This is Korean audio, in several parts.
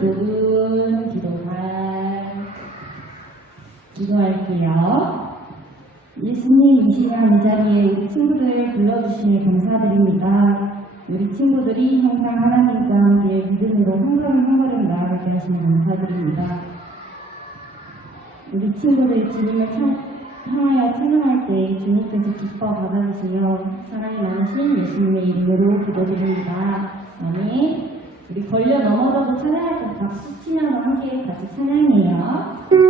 기도분, 기도할, 기도할게요. 예수님 이 시간 이 자리에 우리 친구들 불러주시니 감사드립니다. 우리 친구들이 항상 하나님과 함께 믿음으로 한 걸음 한 걸음 나아가게 하시면 감사드립니다. 우리 친구들 주님을 향하여 찬양할 때 주님께서 기뻐 받아주시며 사랑이 많으신 예수님의 이름으로 기도드립니다. 아멘. 우리 걸려 넘어져도 찬양할 때 박수 치면서 함께 같이 찬양해요.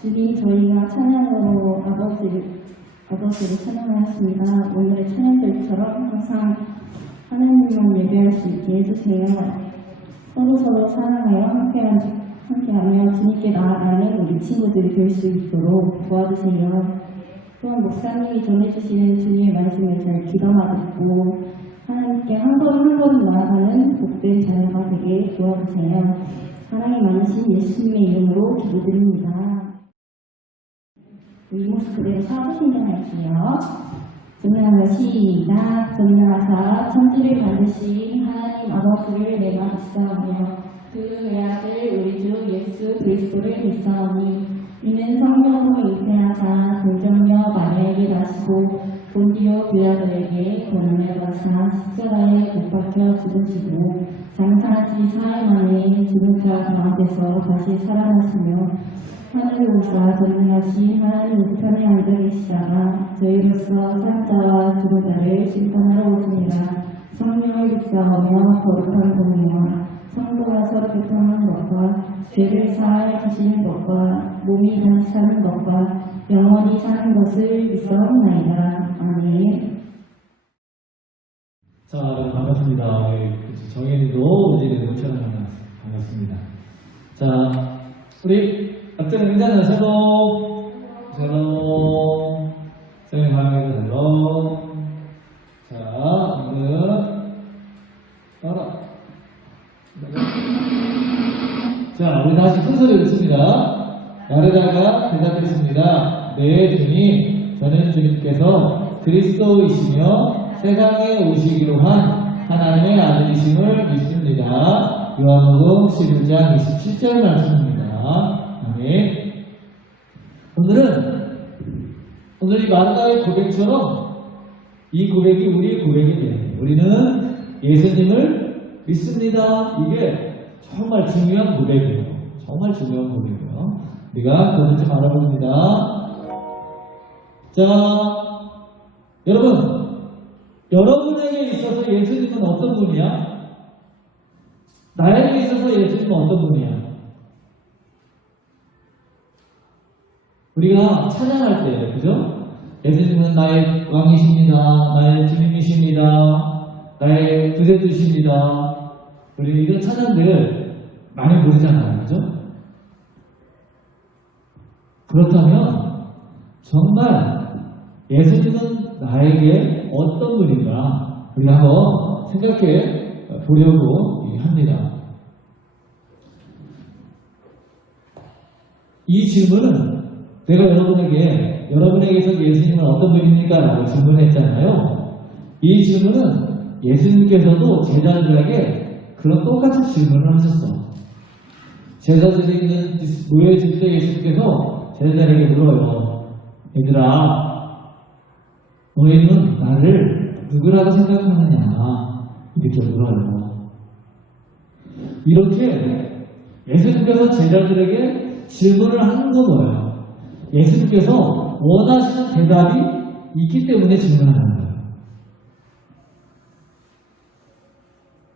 주님, 저희가 찬양으로 아버지를, 아버지를 찬양하였습니다. 오늘의 찬양들처럼 항상 하나님만 예배할 수 있게 해주세요. 서로 서로 사랑하여 함께한, 함께하며 주님께 나아가는 우리 친구들이 될 수 있도록 도와주세요. 또한 목사님이 전해주시는 주님의 말씀을 잘 귀담아듣고 하나님께 한 걸음 한 걸음 나아가는 복된 자녀가 되게 도와주세요. 사랑이 많으신 예수님의 이름으로 기도드립니다. 이 모습 그대로 사부신경할게요. 정리하며 시작. 정리하사 천지를 만드신 하나님 아버지를 내가 믿사오며 그 외아들 우리 주 예수 그리스도를 믿사오니 이는 성령으로 잉태하사 동정녀 마리아에게 나시고 본디오 빌라도에게 고난을 받사 십자가에 못 박혀 죽으시고 장사한 지 사흘 만에 죽음자 가운데서 다시 살아나시며 하늘 오사 전능하신 하나님 우편에 앉아 계시다가 저희로서 산자와 죽은 자를 심판하러 오시니라. 성령을 입사하며 거룩한 공의와 성도가 서로 교통하는 것과 죄를 사하여 주시는 것과 몸이 다시 사는 것과 영원히 사는 것을 믿사옵나이다. 아멘. 자, 여러분 반갑습니다. 우리 정현이도 우리는 우찬 반갑습니다. 자, 우리 인사는 샬롬, 샬롬, 쌤의 강의도 샬롬. 자, 오늘 자, 우리 다시 큰 소리 듣습니다. 나르다가 대답했습니다. 네, 주님. 저는 주님께서 그리스도이시며 세상에 오시기로 한 하나님의 아들이심을 믿습니다. 요한복음 11장 27절 말씀입니다. 아멘. 오늘은 오늘 이 마르다의 고백처럼 이 고백이 우리의 고백인데 우리는 예수님을 믿습니다. 이게 정말 중요한 고백이에요. 정말 중요한 고백이에요. 우리가 그것을 좀 알아봅니다. 자, 여러분, 여러분에게 있어서 예수님은 어떤 분이야? 나에게 있어서 예수님은 어떤 분이야? 우리가 찬양할 때, 그죠? 예수님은 나의 왕이십니다. 나의 주님이십니다. 나의 구세주십니다. 우리 이런 찬양들 많이 부르잖아요. 그죠? 그렇다면, 정말 예수님은 나에게 어떤 분인가 우리가 한번 생각해 보려고 합니다. 이 질문은 내가 여러분에게 여러분에게서 예수님은 어떤 분입니까? 라고 질문했잖아요. 이 질문은 예수님께서도 제자들에게 그런 똑같은 질문을 하셨어. 제자들이 있는 모여있을 때 예수님께서 제자들에게 물어요. 얘들아, 너희는 나를 누구라고 생각하느냐? 이렇게 물어요. 이렇게 예수님께서 제자들에게 질문을 하는 건 뭐예요? 예수님께서 원하시는 대답이 있기 때문에 질문하는 거예요.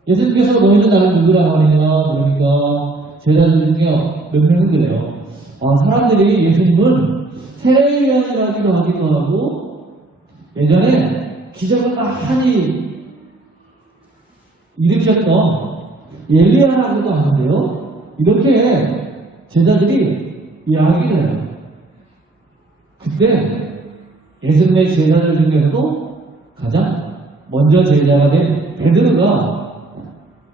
예수님께서 너희는 나를 누구라고 하느냐? 그러니까 제자들 중에 몇 명은 그래요. 아, 사람들이 예수님은 세례요한이라기도 하기도 하고 예전에 기적을 많이 일으켰던 엘리야라고도 하는데요. 이렇게 제자들이 이야기를 해요. 그때 예수님의 제자들 중에서도 가장 먼저 제자가 된 베드로가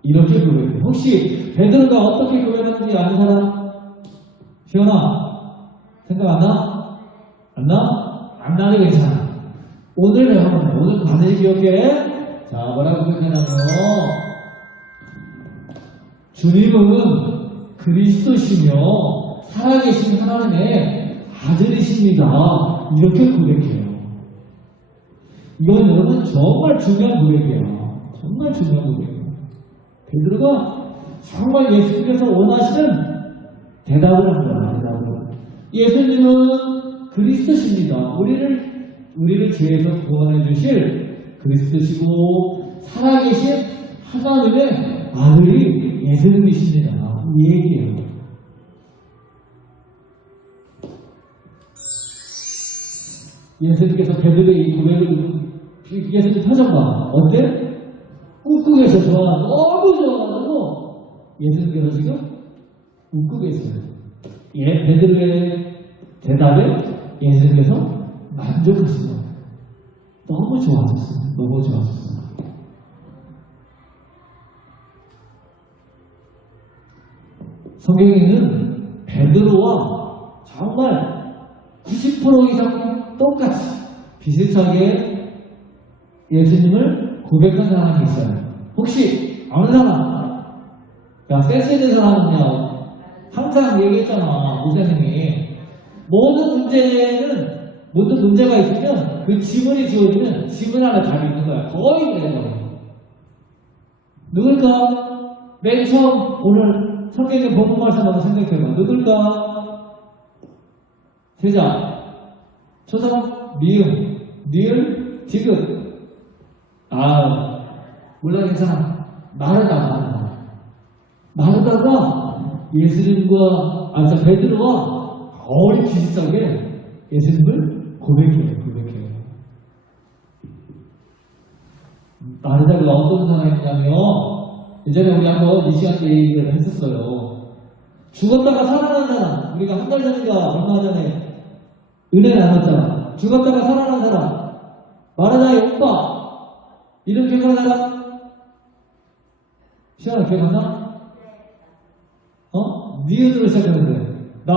이렇게 고백해요. 혹시 베드로가 어떻게 고백하는지 아는 사람? 시원아, 생각 안 나? 안 나? 안 나도 괜찮아. 오늘 한번 오늘 반을 기억해. 자, 뭐라고 고백하냐면 주님은 그리스도시며 살아계신 하나님의 아들이십니다. 이렇게 고백해요. 이건 여러분 정말 중요한 고백이에요. 정말 중요한 고백이에요. 베드로가 정말 예수님께서 원하시는 대답을 한 거야. 대답을. 예수님은 그리스도십니다. 우리를 우리를 죄에서 구원해 주실 그리스도시고 살아계신 하나님의 아들이 예수님이십니다. 이 얘기예요. 예수님께서 베드로의 이 고백을 예수님 표정 봐. 어때? 계셔. 좋아. 너무 좋아가지고 예수님께서 지금 웃고 계세요. 예, 베드로의 대답에 예수님께서 거예요. 너무 좋아하셨어요. 너무 좋아하셨어요. 성경에는 베드로와 정말 90% 이상 똑같이 비슷하게 예수님을 고백한 사람이 있어요. 혹시 아는 사람? 야, 센스 있는 사람은요, 항상 얘기했잖아, 목사님이. 모든 문제는 모든 문제가 있으면 그 지문이 지워지면 지문 안에 답이 있는 거야. 거의 되는 거야. 누굴까? 맨 처음 오늘 성경의 본문 말씀하고 생각해봐. 누굴까? 세자, 초성, 미음, 니을, 지금. 아, 몰라 괜찮아. 마르다, 마르다. 마르다가 예수님과, 아, 저 베드로와 거의 비슷하게 예수님을 고백해요, 고백해요. 마르다가 어떤 사람이냐면, 예전에 우리 한번 이 시간 때 얘기를 했었어요. 죽었다가 살아난 사람, 우리가 한 달 전인가 얼마 전에 은혜 나눴잖아. 죽었다가 살아난 사람, 마르다의 오빠, 이름 사람? 시원아 기억하나? 어? 니은으로 시작하는데 나.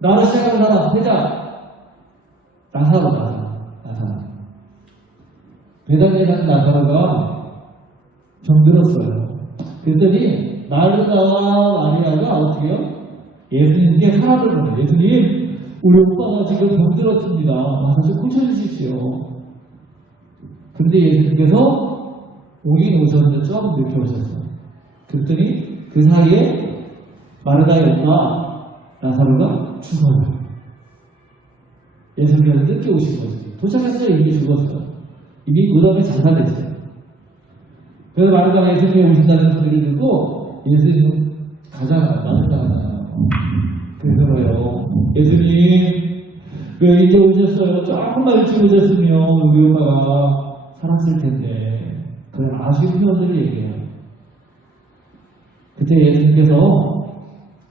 나로 시작하는 사람 회자 나사로 나사 나사 배당이라는 나사로가 병들었어요. 그랬더니 마르다와 마리아가 어떻게요? 예수님께 사람을 보내 예수님 우리 오빠가 지금 병들었습니다. 와서 좀 고쳐주십시오 근데 예수님께서 오긴 오셨는데 조금 늦게 오셨어요. 그랬더니 그 사이에 마르다의 엄마 나사로가 죽어요. 예수님은 늦게 오신 거지. 도착했어요. 이미 죽었어요. 이미 무덤에 장사됐어요. 그래서 마르다가 예수님이 오신다는 소리를 듣고 예수님은 가잖아요. 마르다가 가잖아요. 그래서 그래요. 예수님 왜 이제 오셨어요? 조금만 일찍 오셨으면 우리 엄마가 살았을 텐데. 그런 아쉬운 표현들을 얘기해요. 그때 예수님께서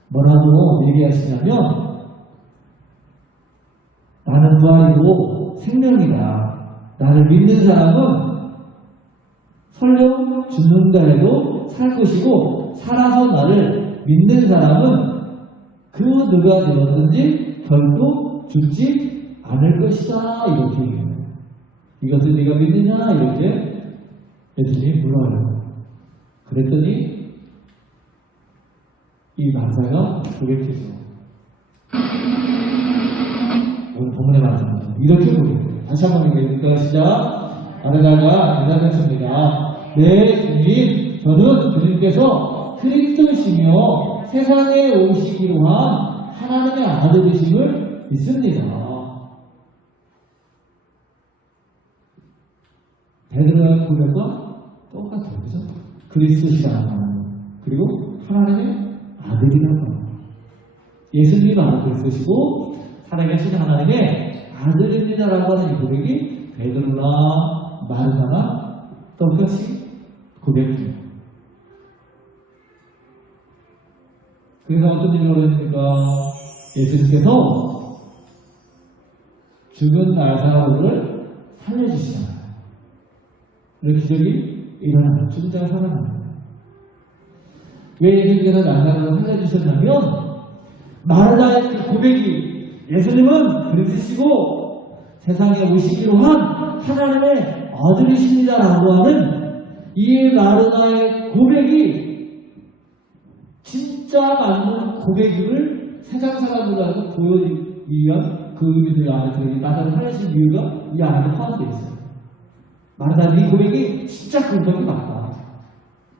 뭐라고 얘기하시냐면 나는 부활이고 생명이다. 나를 믿는 사람은 설령 죽는다 해도 살 것이고 살아서 나를 믿는 사람은 그 누가 되었든지 결코 죽지 않을 것이다. 이렇게 얘기해요. 이것을 네가 믿느냐? 이렇게 예수님이 물어요. 그랬더니 이 만사가 고백했어. 오늘 본문의 말씀입니다. 이렇게 고백해요. 다시 한 번 얘기해볼까요? 시작. 아르다가 대답했습니다. 네, 주님, 저는 주님께서 그리스도시며 세상에 오시기로 한 하나님의 아들이심을 믿습니다. 베드로의 고백과 똑같아요. 그죠? 그리스도시라는 말. 그리고 하나님의 아들이라는 말. 예수님이 바로 그리스도시고 살아계신 하나님의 아들입니다라고 하는 이 고백이 베드로나 마르다가 똑같이 고백해요. 그래서 어떤 일이 벌어집니까? 예수님께서 죽은 나사로를 살려주시잖아요. 그 기적이 일어나는 죽은 자가 살아납니다. 왜 예수님께서 나사로를 살려주셨냐면 마르다의 그 고백이 예수님은 그리스시고 세상에 오시기로 한 하나님의 아들이십니다라고 하는 이 마르다의 고백이 진짜 맞는 고백임을 세상 사람들하고 보여주기 위한 그 의미들 안에 들어있는 나사를 살리신 이유가 이 안에 포함되어 있어요. 마르다 이 고백이 진짜 그 고백이 맞다.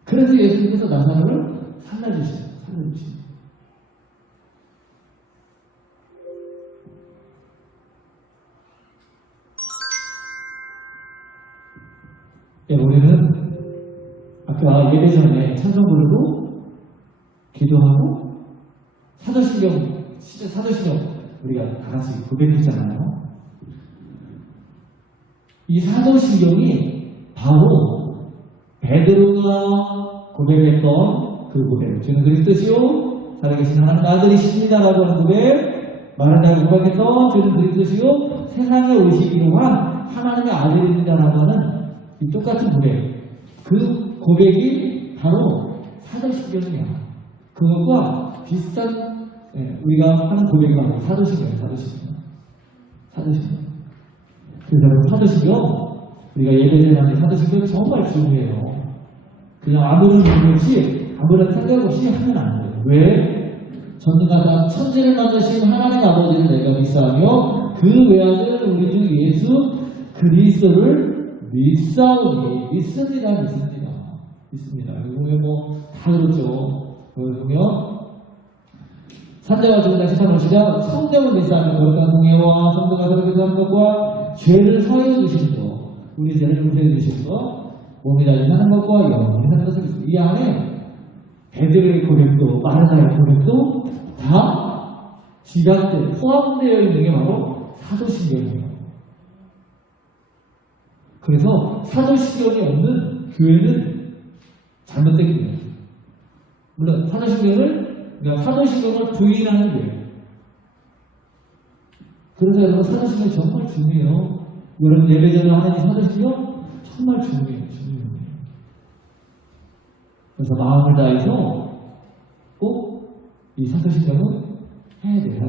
그래서 예수님께서 나사로를 살려주셔요. 살려주셔요. 예, 우리는 아까 예배 전에 찬송 부르고 기도하고 사도신경, 사도신경 우리가 다 같이 고백했잖아요. 이 사도신경이 바로 베드로가 고백했던 그 고백. 주는 그리스도시요 살아계신 하나님 아들이십니다라고 하는 고백. 마르다가 고백했던 주는 그리스도시요 세상에 오시기로 한 하나님의 아들입니다라고 하는 이 똑같은 고백. 그 고백이 바로 사도신경이야. 그것과 비슷한 예, 우리가 하는 고백이 바로 사도신경이에요. 사도신경. 사도신경. 그래서 사도신경 우리가 예배를 하는 사도신경 정말 중요해요. 그냥 아무런 이유 없이 아무런 생각 없이 하면 안 돼요. 왜? 전능하사 천지를 만드신 하나님 아버지를 내가 믿사하며 그 외아들 우리 주 예수 그리스도를 믿사오니 믿습니다 믿습니다 믿습니다 보면 뭐다 그렇죠 보면 산자와 죽은 자식 참으시자 성령을 믿사하며 거룩한 공예와 성도가 그렇게 한 것과 죄를 주시는 것 우리 죄를 용서해 주시는 것 몸이 달린 하는 것과 영원히 사는 것을. 이 안에 베드로의 고백도 마르다의 고백도 다 지각돼 포함되어 있는 게 바로 사도신경이에요. 그래서 사도신경이 없는 교회는 잘못된 교회예요. 물론 사도신경을 그러니까 사도신경을 부인하는 교회. 그래서 여러분 사도신경 정말 중요해요. 여러분 예배전에 하나님 사도신경 정말 중요해요. 중요해요. 그래서 마음을 다해서 꼭 이 사도신경은 해야 돼요.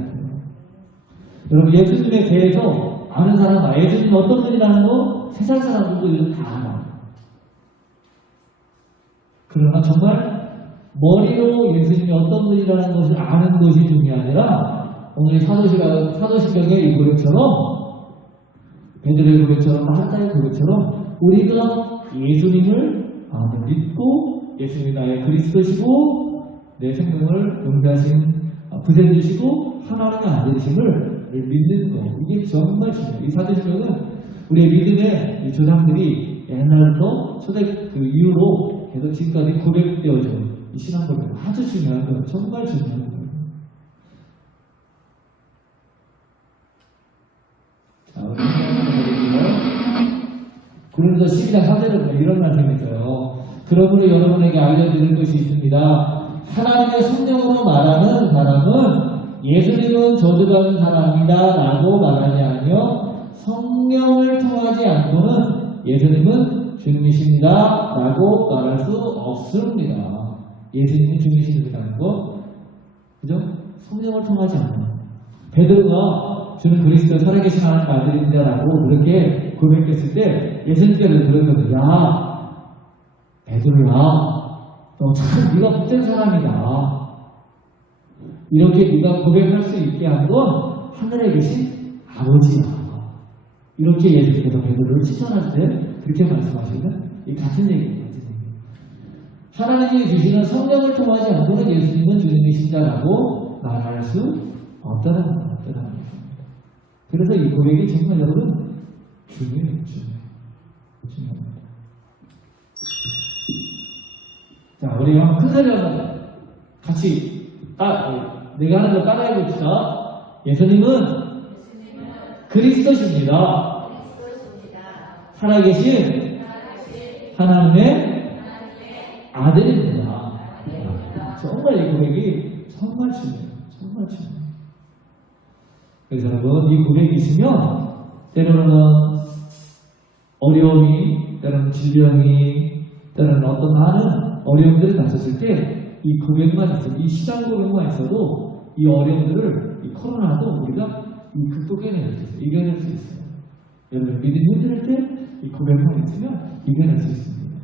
여러분 예수님에 대해서 아는 사람, 예수님 어떤 분이라는 거 세상 사람들도 다 알아요. 그러나 정말 머리로 예수님이 어떤 분이라는 것을 아는 것이 아니라 오늘 사도시가, 사도신경의 이 고백처럼 베드로의 고백처럼 마르다의 고백처럼 우리가 예수님을 아, 믿고 예수님이 나의 그리스도시고 내 생명을 용서하신 아, 구세주시고 하나님의 아들이심을 믿는 거 이게 정말 중요해요. 이 사도신경은 우리의 믿음의 이 조상들이 옛날부터 초대 그 이후로 계속 지금까지 고백되어져 이 신앙 고백 아주 중요한 거예요. 정말 중요한 거예요. 자, 우리 12장 3절에 이런 말씀이 있어요. 그러므로 여러분에게 알려드릴 것이 있습니다. 하나님의 성령으로 말하는 사람은 예수님은 저주받은 사람이다 라고 말하지 않으며 성령을 통하지 않고는 예수님은 주님이십니다 라고 말할 수 없습니다. 예수님은 주님이십니다는 거 그죠? 성령을 통하지 않는 베드로가 주는 그리스도 살아계신 하나님 아들입니다라고 그렇게 고백했을 때 예수님께서 그러거든요. 야, 베드로야, 너 참 네가 못된 사람이다. 이렇게 네가 고백할 수 있게 한 건 하늘에 계신 아버지야. 이렇게 예수님께서 베드로를 칭찬할 때 그렇게 말씀하시는 이 같은 얘기예요. 같은 얘기. 하나님이 주시는 성령을 통하지 않고는 예수님은 주님이신다라고 말할 수 겁니다. 없다는 겁니다. 그래서 이 고백이 정말 여러분 중요해요. 중요해요. 중요합니다. 자, 우리 한번 큰 소리 한번 같이 따, 내가 하는 거 따라해 봅시다. 예수님은 그리스도십니다. 살아계신 하나님의 아들입니다. 정말 이 고백이 정말 중요해요. 정말 중요해요. 그래서 여러분, 이 고백이 있으면 때로는 어려움이, 때로는 질병이, 때로는 어떤 많은 어려움들을 닥쳤을 때 이 고백만 있어도, 이 시장 고백만 있어도 이 어려움들을, 이 코로나도 우리가 이 극복해낼 수 있어요. 이겨낼 수 있어요. 여러분, 믿음이 힘들 때 이 고백만 있으면 이겨낼 수 있습니다.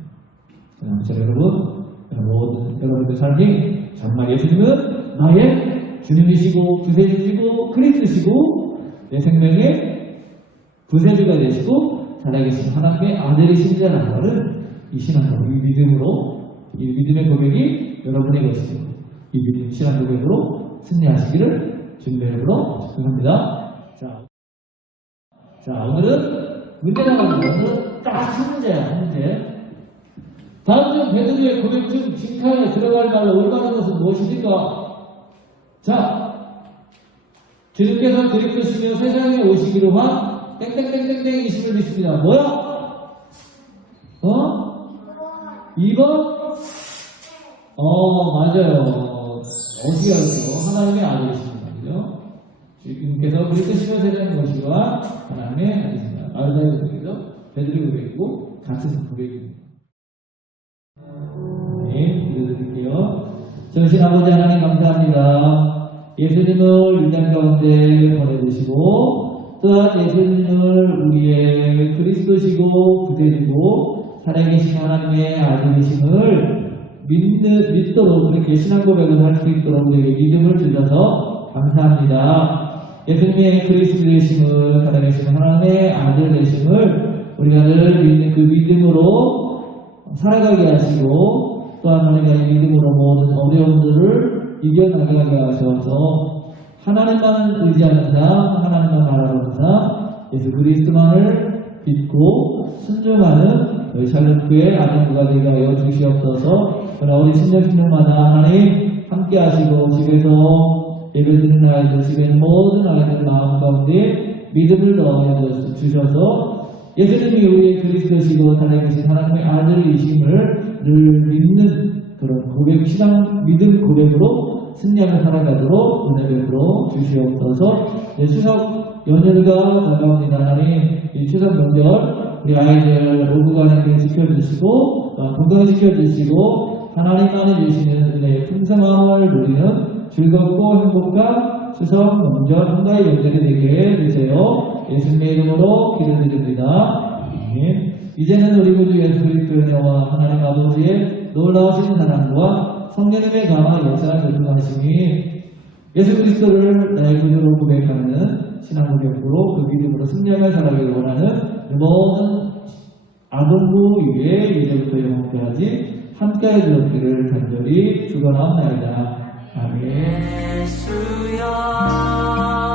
자, 여러분, 모든 여러분들 삶이 정말 예수님은 나의 주님이시고 구세주시고 그리스도시고 내 생명의 구세주가 되시고 살아계신 하나님의 아들이신다는 것을 이 신앙으로 이 믿음으로 이 믿음의 고백이 여러분의 것이고 이 믿음 신앙 고백으로 승리하시기를 주님의 이름으로 축복합니다. 자, 자 오늘은 문제 나갑니다. 오늘은 딱한 문제야 한 문제. 다음 중 베드로의 고백 중 징칸에 들어갈 말로 올바른 것은 무엇입니까? 자, 주님께서 그리스도시며 세상에 오시기로 한 땡땡땡땡땡 이심을 믿습니다. 뭐야? 어? 2번? 어, 맞아요. 어디가 그죠? 하나님의 아들이십니다. 그죠? 주님께서 그리스도시며 세상에 오시기와 하나님의 아들이십니다. 아들의 고백이죠? 베드로의 고백이고 같은 고백입니다. 네, 기도드릴게요. 전신 아버지 하나님 감사합니다. 예수님을 인간 가운데 보내주시고 예수님을 우리의 그리스도시고 구세주고 살아계신 하나님의 아들이심을 믿는, 믿도록 그렇게 신앙 고백을 할 수 있도록 우리에게 믿음을 주셔서 감사합니다. 예수님의 그리스도 되심을 살아계신 하나님의 아들 되심을 우리가 늘 믿는 그 믿음으로 살아가게 하시고 또한 하나님과 이 믿음으로 모든 어려움들을 이겨나가게 하셔서 하나님만 의지하는 삶, 하나님만 바라보는 삶, 예수 그리스도만을 믿고 순종하는 저희 샬롯교회 아멘부가 되게 하여 주시옵소서. 그러나 우리 신년 신년마다 하나님 함께 하시고 집에서 예배 드리는 아이들, 집에 모든 아이들 마음 가운데 믿음을 넣어 주셔서 예수님이 우리의 그리스도시고 살아계신 하나님의 아들이심을 늘 믿는 그런 고백, 신앙, 믿음 고백으로 승리하며 살아가도록 은혜 베풀어 주시옵소서 네, 추석 연휴가 다가옵니다. 하나님 이 추석 명절 우리 아이들 오구간에 지켜주시고 어, 건강히 지켜주시고 하나님만이 주시는 은혜의 풍성함을 누리는 즐겁고 행복한 추석 명절 한가위 명절이 되게 해주세요. 예수님의 이름으로 기도드립니다. 이제는 우리 구주 예수 그리스도의 은혜와 하나님 아버지의 놀라우신 사랑과 성령님의 강한 역사를 교통하시니 예수 그리스도를 나의 구주로 고백하는 신앙 고백으로 그 믿음으로 승리하며 살아가길 원하는 그 모든 아동부 위에 이제부터 영원까지 함께해 주었기를 간절히 축원하옵나이다. 아멘. 예수여